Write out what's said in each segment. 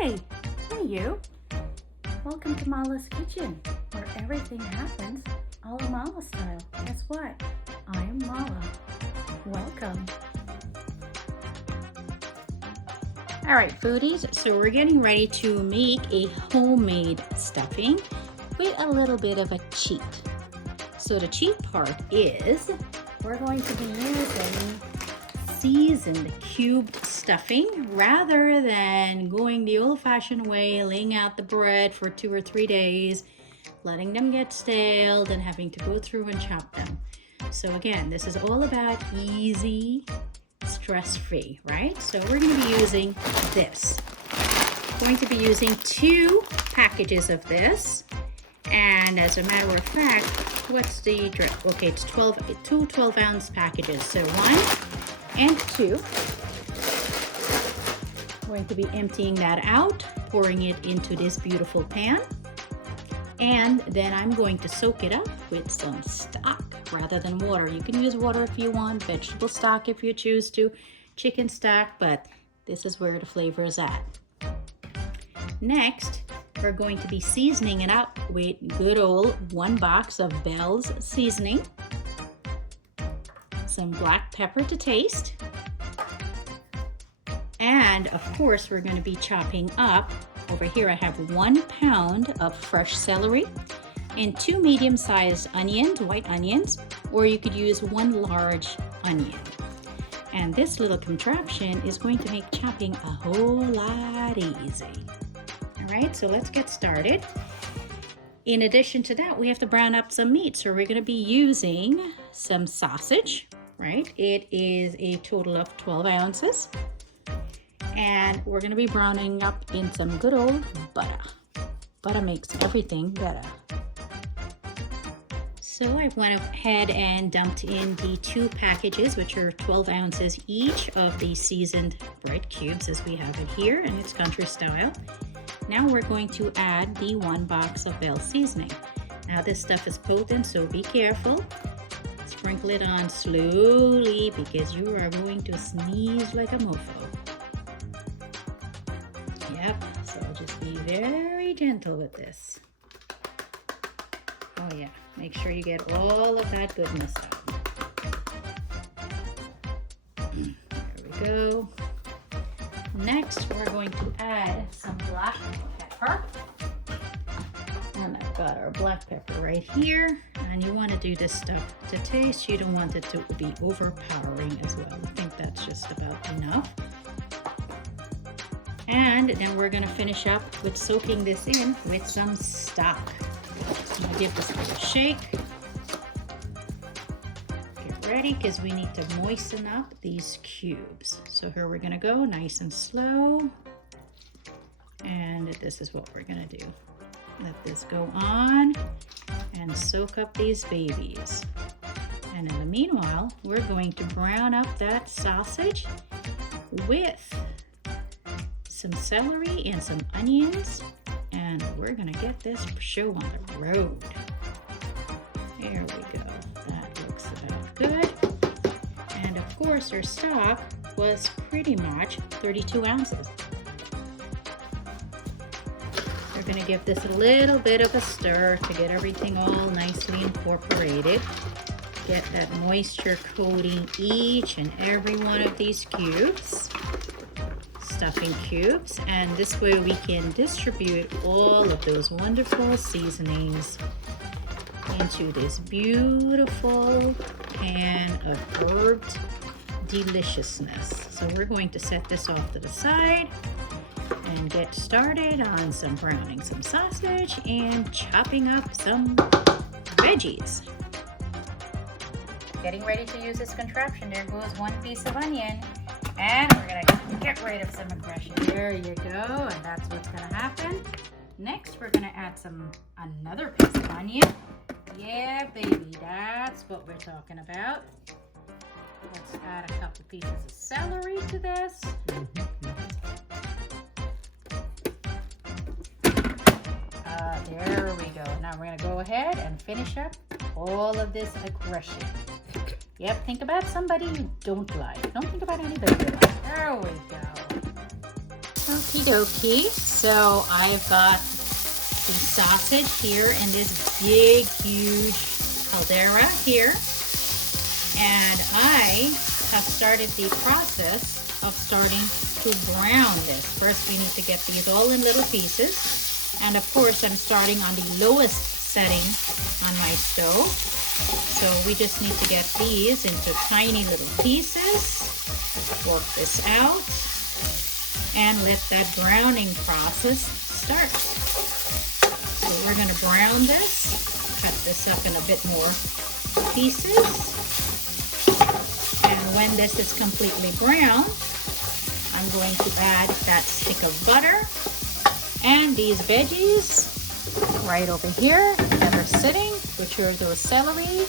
Hey you. Welcome to Mala's Kitchen, where everything happens a la Mala style. Guess what? I am Mala. Welcome. All right, foodies, so we're getting ready to make a homemade stuffing with a little bit of a cheat. So the cheat part is we're going to be using seasoned cubed stuffing rather than going the old-fashioned way, laying out the bread for 2 or 3 days, letting them get stale, and having to go through and chop them. So again, this is all about easy, stress-free, right? So we're going to be using this. We're going to be using 2 packages of this, and as a matter of fact, what's the drip? Okay, it's 2 12-ounce packages. So 1 and 2. I'm going to be emptying that out, pouring it into this beautiful pan, and then I'm going to soak it up with some stock rather than water. You can use water if you want, vegetable stock if you choose to, chicken stock, but this is where the flavor is at. Next, we're going to be seasoning it up with good old 1 box of Bell's seasoning, some black pepper to taste, and of course we're going to be chopping up, over here I have 1 pound of fresh celery and 2 medium-sized onions, white onions, or you could use 1 large onion. And this little contraption is going to make chopping a whole lot easy. All right, so let's get started. In addition to that, we have to brown up some meat. So we're going to be using some sausage, right? It is a total of 12 ounces. And we're going to be browning up in some good old butter. Butter makes everything better. So I went ahead and dumped in the 2 packages, which are 12 ounces each of the seasoned bread cubes as we have it here, and it's country style. Now we're going to add the 1 box of Bell seasoning. Now this stuff is potent, so be careful. Sprinkle it on slowly because you are going to sneeze like a mofo. Yep, so just be very gentle with this. Oh yeah, make sure you get all of that goodness out. There we go. Next, we're going to add some black pepper. And I've got our black pepper right here. And you want to do this stuff to taste. You don't want it to be overpowering as well. I think that's just about enough. And then we're going to finish up with soaking this in with some stock. I'm going to give this a little shake. Get ready because we need to moisten up these cubes. So here we're going to go nice and slow. And this is what we're going to do. Let this go on and soak up these babies. And in the meanwhile, we're going to brown up that sausage with some celery and some onions, and we're gonna get this show on the road. There we go. That looks about good. And of course our stock was pretty much 32 ounces. We're gonna give this a little bit of a stir to get everything all nicely incorporated. Get that moisture coating each and every one of these cubes. Stuffing cubes, and this way we can distribute all of those wonderful seasonings into this beautiful pan of herbed deliciousness. So we're going to set this off to the side and get started on some browning some sausage and chopping up some veggies. Getting ready to use this contraption. There goes 1 piece of onion. And we're going to get rid of some aggression. There you go, and that's what's going to happen. Next, we're going to add another piece of onion. Yeah, baby, that's what we're talking about. Let's add a couple pieces of celery to this. There we go. Now we're going to go ahead and finish up all of this aggression. Yep, think about somebody you don't like. Don't think about anybody you like. There we go. Okie dokie. So I've got the sausage here in this big, huge caldera here. And I have started the process of starting to brown this. First, we need to get these all in little pieces. And of course, I'm starting on the lowest setting on my stove. So we just need to get these into tiny little pieces. Work this out and let that browning process start. So we're going to brown this, cut this up in a bit more pieces. And when this is completely brown, I'm going to add that stick of butter and these veggies right over here that are sitting, which are those celery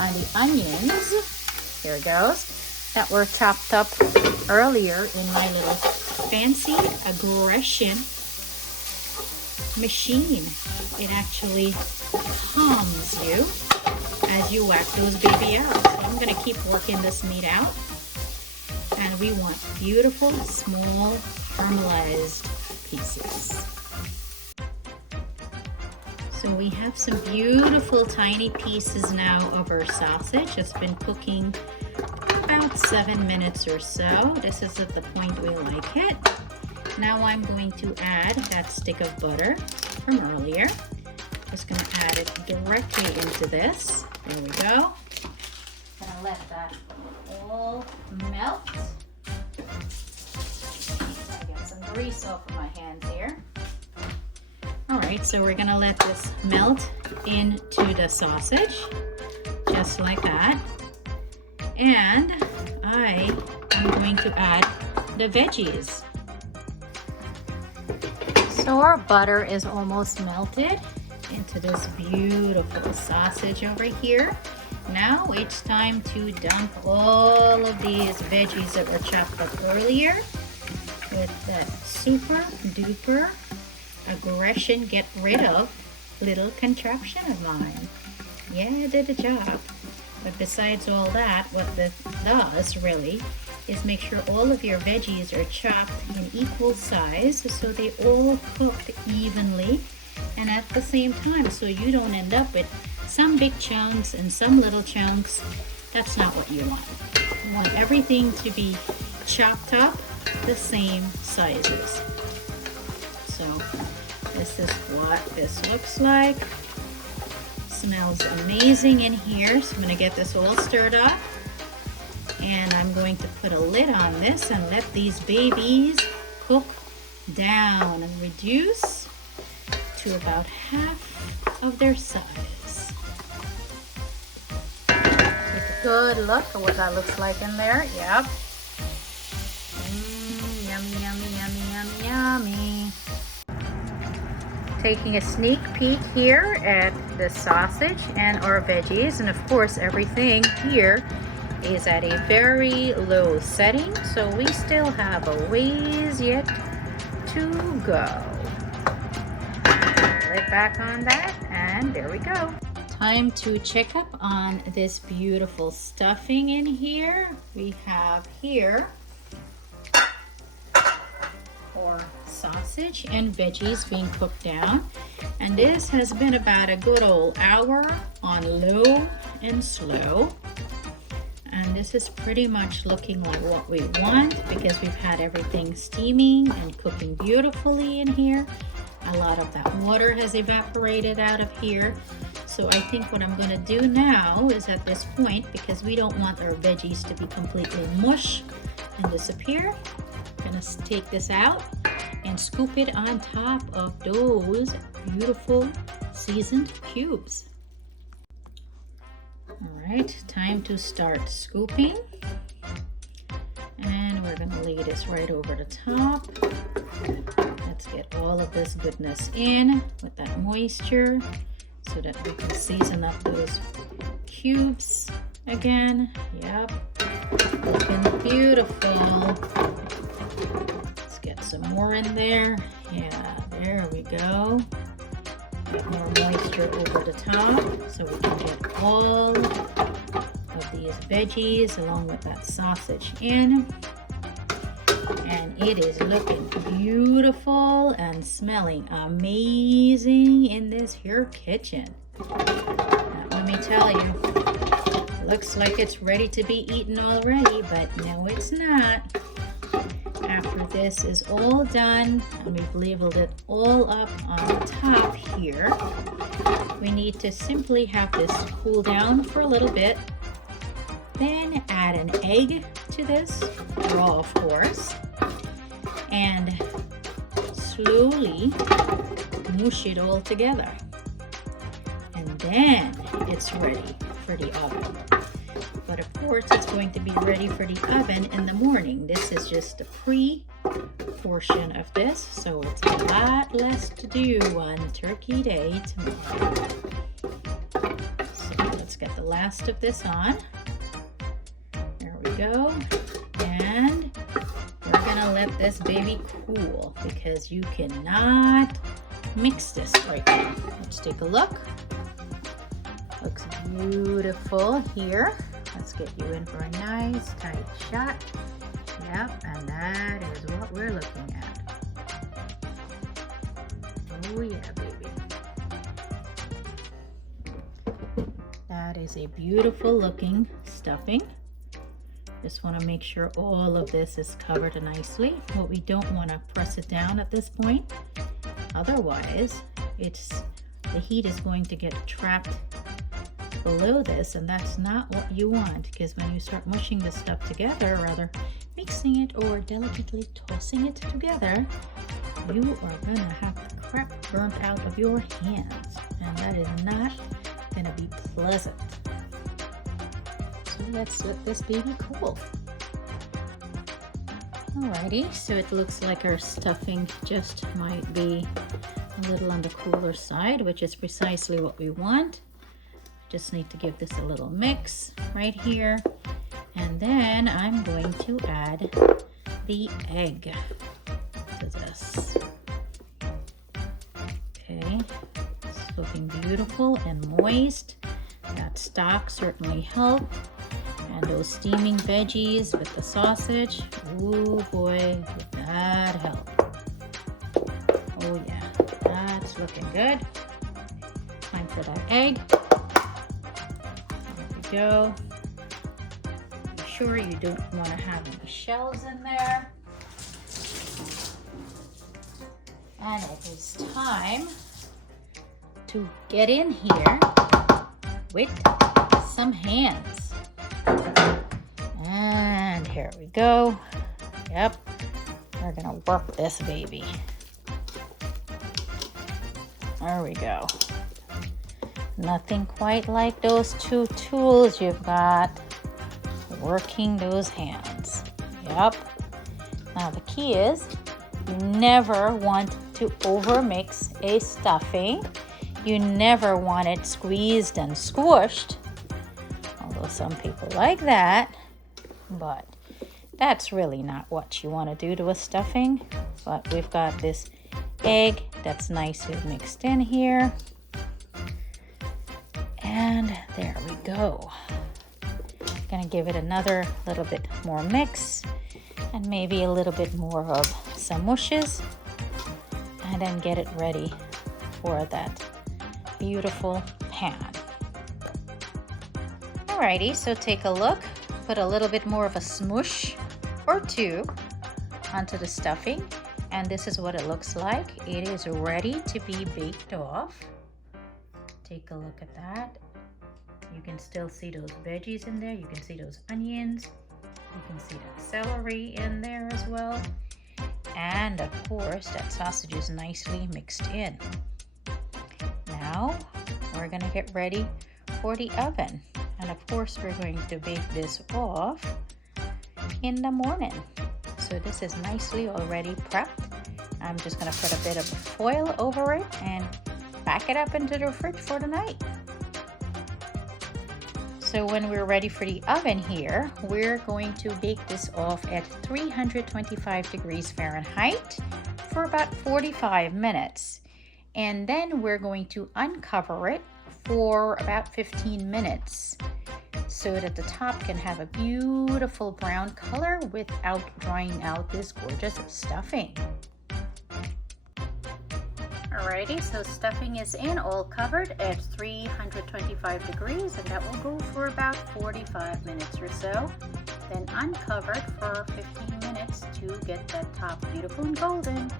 and the onions. Here it goes. That were chopped up earlier in my little fancy aggression machine. It actually calms you as you whack those baby out. So I'm going to keep working this meat out. And we want beautiful, small, caramelized pieces. So we have some beautiful tiny pieces now of our sausage. It's been cooking about 7 minutes or so. This is at the point we like it. Now I'm going to add that stick of butter from earlier. Just going to add it directly into this. There we go. Gonna let that all melt. I get some grease off of my hands here. Alright, so we're gonna let this melt into the sausage, just like that. And I am going to add the veggies. So our butter is almost melted into this beautiful sausage over here. Now it's time to dump all of these veggies that were chopped up earlier with that super duper aggression get rid of little contraption of mine. Yeah, it did the job. But besides all that, what this does really is make sure all of your veggies are chopped in equal size so they all cooked evenly and at the same time, so you don't end up with some big chunks and some little chunks. That's not what you want. You want everything to be chopped up the same sizes. So this is what this looks like. Smells amazing in here. So I'm going to get this all stirred up. And I'm going to put a lid on this and let these babies cook down and reduce to about half of their size. Take a good look at what that looks like in there. Yep. Yummy, yummy, yummy, yummy, yummy. Taking a sneak peek here at the sausage and our veggies, and of course everything here is at a very low setting, so we still have a ways yet to go. Lid back on that, and there we go. Time to check up on this beautiful stuffing in here. We have here our sausage and veggies being cooked down, and this has been about a good old hour on low and slow. And this is pretty much looking like what we want because we've had everything steaming and cooking beautifully in here. A lot of that water has evaporated out of here. So I think what I'm going to do now is at this point, because we don't want our veggies to be completely mush and disappear, I'm going to take this out and scoop it on top of those beautiful seasoned cubes. Alright, time to start scooping. And we're going to lay this right over the top. Let's get all of this goodness in with that moisture so that we can season up those cubes again. Yep, looking beautiful. Let's get some more in there. Yeah, there we go. Get more moisture over the top so we can get all of these veggies along with that sausage in. And it is looking beautiful and smelling amazing in this here kitchen. Now, let me tell you, looks like it's ready to be eaten already, but no, it's not. After this is all done and we've labeled it all up on the top here, we need to simply have this cool down for a little bit. Then add an egg to this, raw of course, and slowly mush it all together. And then it's ready for the oven. But of course it's going to be ready for the oven in the morning. This is just a pre-portion of this, so it's a lot less to do on Turkey Day tomorrow. So let's get the last of this on. There we go. And we're gonna let this baby cool because you cannot mix this right now. Let's take a look. Looks beautiful here. Let's get you in for a nice tight shot. Yep, and that is what we're looking at. Oh yeah, baby. That is a beautiful looking stuffing. Just want to make sure all of this is covered nicely. But we don't want to press it down at this point. Otherwise, the heat is going to get trapped below this, and that's not what you want, because when you start mushing this stuff together, or rather mixing it or delicately tossing it together, you are gonna have the crap burnt out of your hands, and that is not gonna be pleasant. So let's let this baby cool. Alrighty, so it looks like our stuffing just might be a little on the cooler side, which is precisely what we want. Just need to give this a little mix right here. And then I'm going to add the egg to this. Okay, it's looking beautiful and moist. That stock certainly helped. And those steaming veggies with the sausage, oh boy, did that help. Oh yeah, that's looking good. Time for that egg. Go. Be sure you don't want to have any shells in there. And it is time to get in here with some hands. And here we go. Yep, we're gonna work this baby. There we go. Nothing quite like those two tools you've got working those hands. Yep. Now the key is you never want to overmix a stuffing. You never want it squeezed and squished, although some people like that, but that's really not what you want to do to a stuffing. But we've got this egg that's nicely mixed in here. And there we go. Gonna give it another little bit more mix and maybe a little bit more of some mushes, and then get it ready for that beautiful pan. Alrighty, so take a look. Put a little bit more of a smush or two onto the stuffing, and this is what it looks like. It is ready to be baked off. Take a look at that. You can still see those veggies in there. You can see those onions. You can see that celery in there as well. And of course, that sausage is nicely mixed in. Now, we're gonna get ready for the oven. And of course, we're going to bake this off in the morning. So this is nicely already prepped. I'm just gonna put a bit of foil over it and pack it up into the fridge for the night. So when we're ready for the oven here, we're going to bake this off at 325 degrees Fahrenheit for about 45 minutes. And then we're going to uncover it for about 15 minutes. so that the top can have a beautiful brown color without drying out this gorgeous stuffing. Alrighty, so stuffing is in, all covered at 325 degrees, and that will go for about 45 minutes or so. Then uncovered for 15 minutes to get that top beautiful and golden.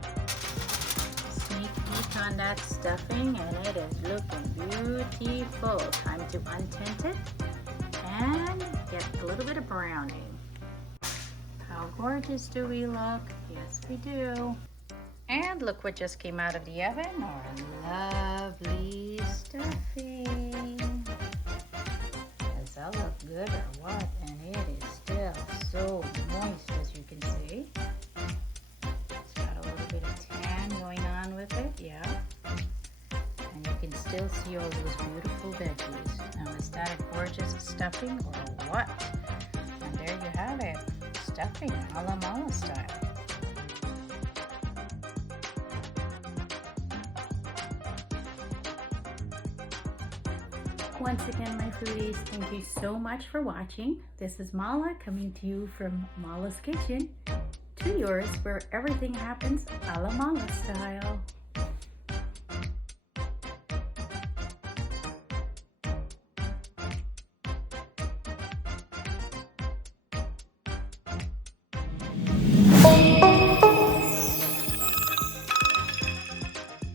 Sneak peek on that stuffing, and it is looking beautiful. Time to untint it and get a little bit of browning. How gorgeous do we look? Yes, we do. And look what just came out of the oven, our lovely stuffing. Does that look good or what? And it is still so moist, as you can see. It's got a little bit of tan going on with it, yeah. And you can still see all those beautiful veggies. Now, is that a gorgeous stuffing or what? And there you have it, stuffing a la Mala style. Once again, my foodies, thank you so much for watching. This is Mala coming to you from Mala's Kitchen to yours, where everything happens a la Mala style.